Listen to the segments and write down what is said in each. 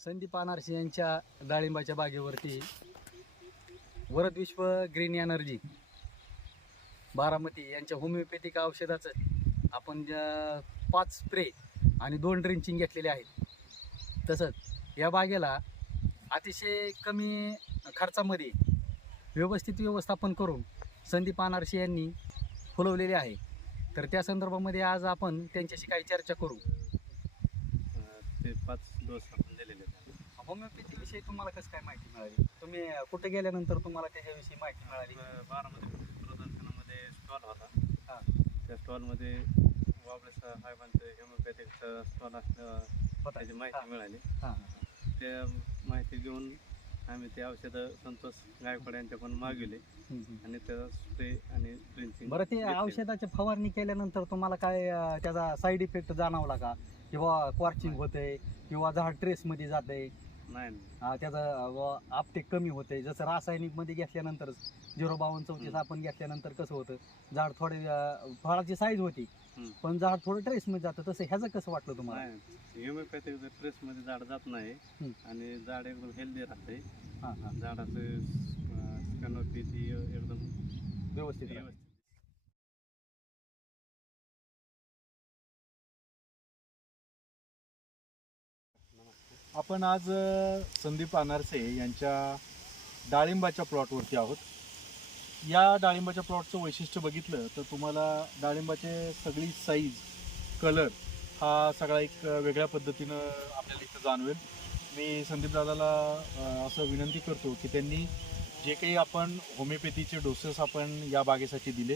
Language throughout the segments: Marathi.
संदीप अनारसे यांच्या डाळिंबाच्या बागेवरती वरद विश्व ग्रीन एनर्जी बारामती यांच्या होमिओपॅथिक औषधाचं आपण 5 स्प्रे आणि 2 ड्रिंचिंग घेतलेले आहेत. तसंच या बागेला अतिशय कमी खर्चामध्ये व्यवस्थित व्यवस्थापन करून संदीप अनारसे यांनी फुलवलेले आहे. तर त्या संदर्भामध्ये आज आपण त्यांच्याशी काही चर्चा करू. ते 5 डोस आपण दिलेले आहेत. होमिओपॅथी विषयी तुम्हाला कसं काय माहिती मिळाली? तुम्ही कुठे गेल्यानंतर तुम्हाला त्याच्याविषयी माहिती मिळाली? बारामती प्रदर्शनामध्ये स्टॉल होता. हां त्या स्टॉलमध्ये वाबळे साहेबांचं होमिओपॅथिकचा स्टॉल असल्यावर त्याची माहिती मिळाली. हां त्या माहिती घेऊन आम्ही ते औषधं संतोष गायकवाड यांच्याकडून मागवले आणि त्याचा स्प्रे आणि ड्रिंचिंग. बरं, ते औषधाची फवारणी केल्यानंतर तुम्हाला काय त्याचा साईड इफेक्ट जाणवला का? किंवा कॉर्चिंग होतंय किंवा झाड ट्रेसमध्ये जातंय, नाही त्याचा आपटेक कमी होतंय? जसं रासायनिकमध्ये घेतल्यानंतर 05234 आपण घेतल्यानंतर कसं होतं, झाड थोडे फळाची साईज होती पण झाड थोडं ट्रेसमध्ये जातं, तसं ह्याचं कसं वाटलं तुम्हाला? नाही, होमिओपॅथिक ट्रेसमध्ये झाड जात नाही आणि झाड एकदम हेल्दी राहते. हां हां झाडाचं कॅनोपी ती एकदम व्यवस्थित राहतं. आपण आज संदीप अनारसे यांच्या डाळिंबाच्या प्लॉटवरती आहोत. या डाळिंबाच्या प्लॉटचं वैशिष्ट्य बघितलं तर तुम्हाला डाळिंबाचे सगळी साईज, कलर हा सगळा एक वेगळ्या पद्धतीनं आपल्याला इथं जाणवेल. मी संदीप दादाला असं विनंती करतो की त्यांनी जे काही आपण होमिओपॅथीचे डोसेस आपण या बागेसाठी दिले,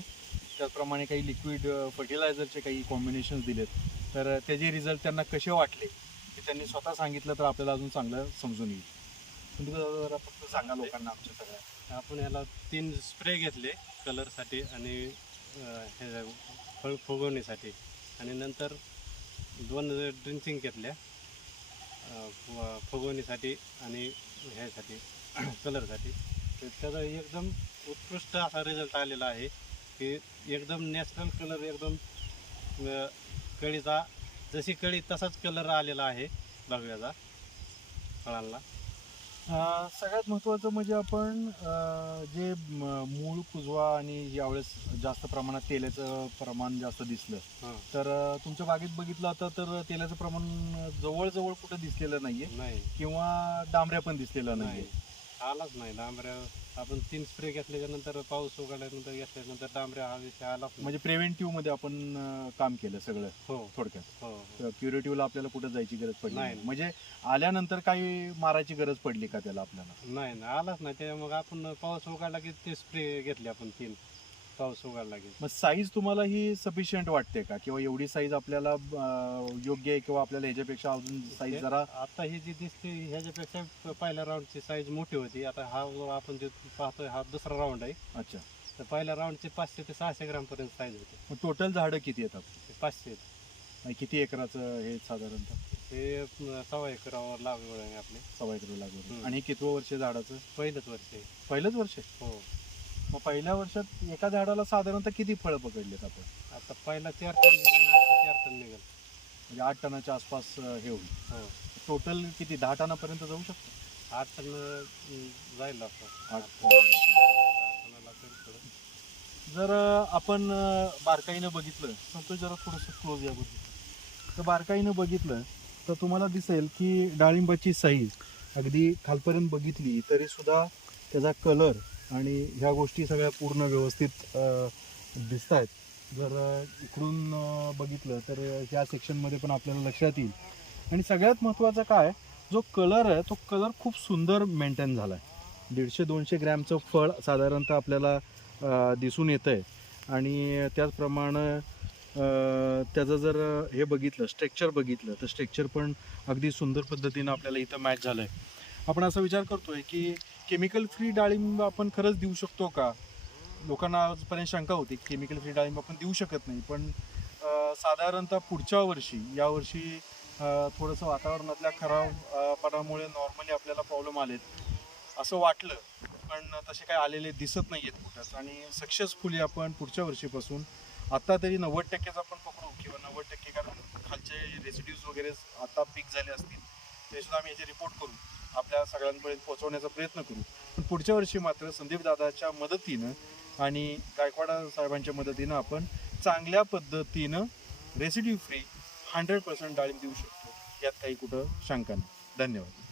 त्याचप्रमाणे काही लिक्विड फर्टिलायझरचे काही कॉम्बिनेशन्स दिलेत, तर त्याचे रिझल्ट त्यांना कसे वाटले ते त्यांनी स्वतः सांगितलं तर आपल्याला अजून चांगलं समजून येईल. संदीप दादा जरा फक्त सांगा लोकांना आमच्या सगळ्या. आपण याला 3 स्प्रे घेतले कलरसाठी आणि हे फळ फुगवणीसाठी, आणि नंतर 2 ड्रिंचिंग घेतल्या फुगवणीसाठी आणि ह्यासाठी कलरसाठी. तर त्याचा एकदम उत्कृष्ट असा रिझल्ट आलेला आहे की एकदम नॅचरल कलर, एकदम कळीचा जशी कळी तसाच कलर आलेला आहे बागव्याचा फळांना. सगळ्यात महत्त्वाचं म्हणजे आपण जे मूळ कुजवा आणि यावेळेस जास्त प्रमाणात तेलाचं प्रमाण जास्त दिसलं, तर तुमच्या बागेत बघितलं आता तर तेलाचं प्रमाण जवळजवळ कुठं दिसलेलं नाही किंवा डांबऱ्या पण दिसलेलं नाही, आलाच नाही डांबऱ्या. आपण 3 स्प्रे घेतल्याच्या नंतर, पाऊस उघडल्यानंतर घेतल्यानंतर डांबऱ्या हा विषय आलाच नाही. म्हणजे प्रिव्हेंटिव्ह मध्ये आपण काम केलं सगळं. हो थोडक्यात हो क्युरेटिव्हला आपल्याला कुठं जायची गरज पडली नाही. म्हणजे आल्यानंतर काही मारायची गरज पडली का त्याला आपल्याला? नाही आलाच नाही. त्या मग आपण पाऊस उघडला की ते स्प्रे घेतले आपण 3, पाऊस उघडला की. मग साईज तुम्हाला ही सफिशियंट वाटते का, किंवा एवढी साईज आपल्याला योग्य आहे, किंवा आपल्याला ह्याच्यापेक्षा अजून साईज जरा? आता ही जी दिसते ह्याच्यापेक्षा पहिल्या राऊंडची साईज मोठी होती. आता हा जो आपण जे पाहतोय हा दुसरा राऊंड आहे. अच्छा. तर पहिल्या राऊंडची 500 ते 600 ग्राम पर्यंत साईज होती. मग टोटल झाडं किती येतात? 500. आणि किती एकराचं हे साधारणतः? हे 1.25 एकरावर लागवड आहे आपली. 1.25 एकर लागवड. आणि कितवं वर्ष झाडाचं? पहिलंच वर्ष आहे. पहिलंच वर्ष? हो. मग पहिल्या वर्षात एका झाडाला साधारणतः किती फळं पकडलेत आपण? आता पहिला 4 टन झाला आणि आता 4 टन निघाल. म्हणजे 8 टनाच्या आसपास हे होईल. हो. टोटल किती 10 टनापर्यंत जाऊ शकतो? 8 टन जाईल असं. 8 टनाला जर आपण बारकाईनं बघितलं, संतोष जरा थोडंसं क्लोज याबद्दल, तर बारकाईनं बघितलं तर तुम्हाला दिसेल की डाळिंबाची साईज अगदी खालपर्यंत बघितली तरी सुद्धा त्याचा कलर आणि ह्या गोष्टी सगळ्या पूर्ण व्यवस्थित दिसत आहेत. जर इकडून बघितलं तर ह्या सेक्शनमध्ये पण आपल्याला लक्षात येईल. आणि सगळ्यात महत्त्वाचं काय, जो कलर आहे तो कलर खूप सुंदर मेंटेन झाला आहे. 150-200 ग्रॅमचं फळ साधारणतः आपल्याला दिसून येतं आहे. आणि त्याचप्रमाणे त्याचं जर हे बघितलं, स्ट्रक्चर बघितलं, तर स्ट्रक्चर पण अगदी सुंदर पद्धतीनं आपल्याला इथं मॅच झालं आहे. आपण असा विचार करतोय की केमिकल फ्री डाळिंब आपण खरंच देऊ शकतो का? लोकांना आजपर्यंत शंका होती की केमिकल फ्री डाळिंब आपण देऊ शकत नाही. पण साधारणतः पुढच्या वर्षी, यावर्षी थोडंसं वातावरणातल्या खराबपणामुळे नॉर्मली आपल्याला प्रॉब्लेम आलेत असं वाटलं, पण तसे काय आलेले दिसत नाही आहेत कुठंच. आणि सक्सेसफुली आपण पुढच्या वर्षीपासून आता तरी 90% आपण पकडू किंवा 90%, कारण खालचे रेसिड्यूज वगैरे आता पीक झाले असतील ते सुद्धा आम्ही याचे रिपोर्ट करू, आपल्या सगळ्यांपर्यंत पोहोचवण्याचा प्रयत्न करू. पण पुढच्या वर्षी मात्र संदीप दादाच्या मदतीनं आणि गायकवाड साहेबांच्या मदतीनं आपण चांगल्या पद्धतीनं रेसिड्यू फ्री 100% डाळिंब देऊ शकतो, यात काही कुठं शंका नाही. धन्यवाद.